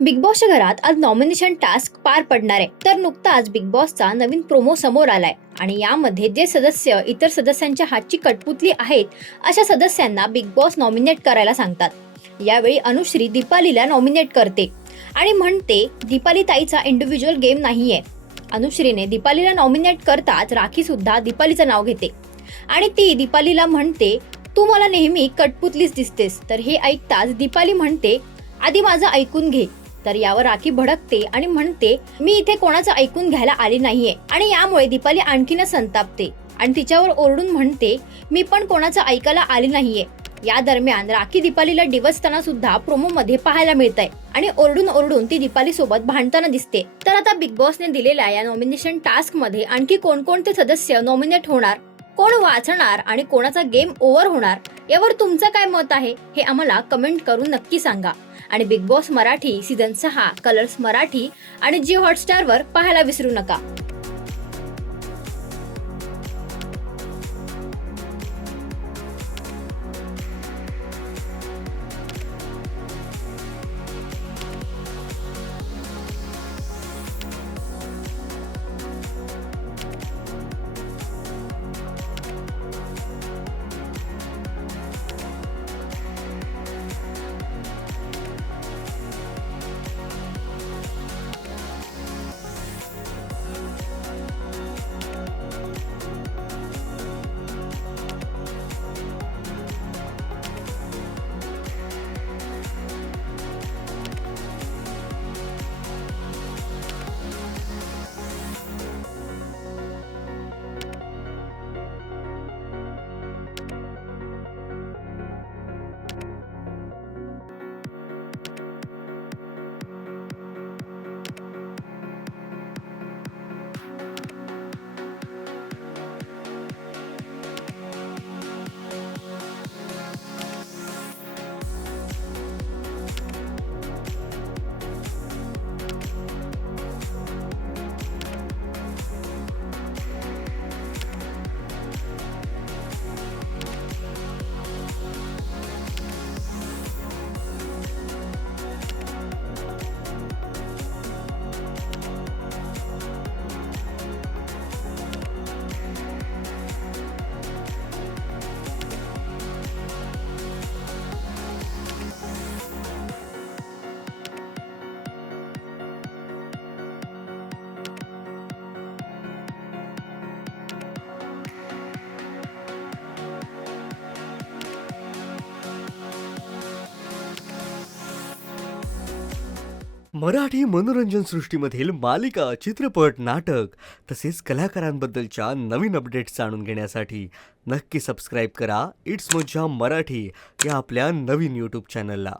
Big बॉसच्या घरात आज नॉमिनेशन टास्क पार पडणार आहे. तर नुकताच बिग बॉसचा नवीन प्रोमो समोर आलाय आणि यामध्ये जे सदस्य इतर सदस्यांच्या हातची कटपुतली आहेत अशा सदस्यांना बिग बॉस नॉमिनेट करायला सांगतात. यावेळी अनुश्री दीपालीला नॉमिनेट करते आणि म्हणते दीपाली ताईचा इंडिव्हिज्युअल गेम नाहीये. अनुश्रीने दीपालीला नॉमिनेट करताच राखी सुद्धा दीपालीचं नाव घेते आणि ती दीपालीला म्हणते तू मला नेहमी कटपुतलीच दिसतेस. तर हे ऐकताच दीपाली म्हणते आधी माझं ऐकून घे. तर यावर राखी भडकते आणि म्हणते मी इथे कोणाचं ऐकून घ्यायला आली नाहीये आणि यामुळे दीपाली आणखीनच संतापते आणि तिच्यावर ओरडून म्हणते मी पण कोणाचं ऐकायला आली नाहीये. या दरम्यान राखी दीपालीला डिवचताना सुद्धा प्रोमो मध्ये पाहायला मिळतंय आणि ओरडून ओरडून ती दीपाली सोबत भांडताना दिसते. तर आता बिग बॉसने दिलेल्या या नॉमिनेशन टास्क मध्ये आणखी कोणकोणते सदस्य नॉमिनेट होणार, कोण वाचणार आणि कोणाचा गेम ओव्हर होणार यावर तुमचं काय मत आहे हे आम्हाला कमेंट करून नक्की सांगा. आणि big boss Marathi season 6 colours Marathi आणि जिओ हॉटस्टारवर पाहायला विसरू नका. मराठी मनोरंजन सृष्टीमधील मालिका, चित्रपट, नाटक तसेच कलाकारांबद्दलच्या नवीन अपडेट्स जाणून घेण्यासाठी नक्की सबस्क्राईब करा इट्स मज्जा मराठी या आपल्या नवीन यूट्यूब चॅनलला.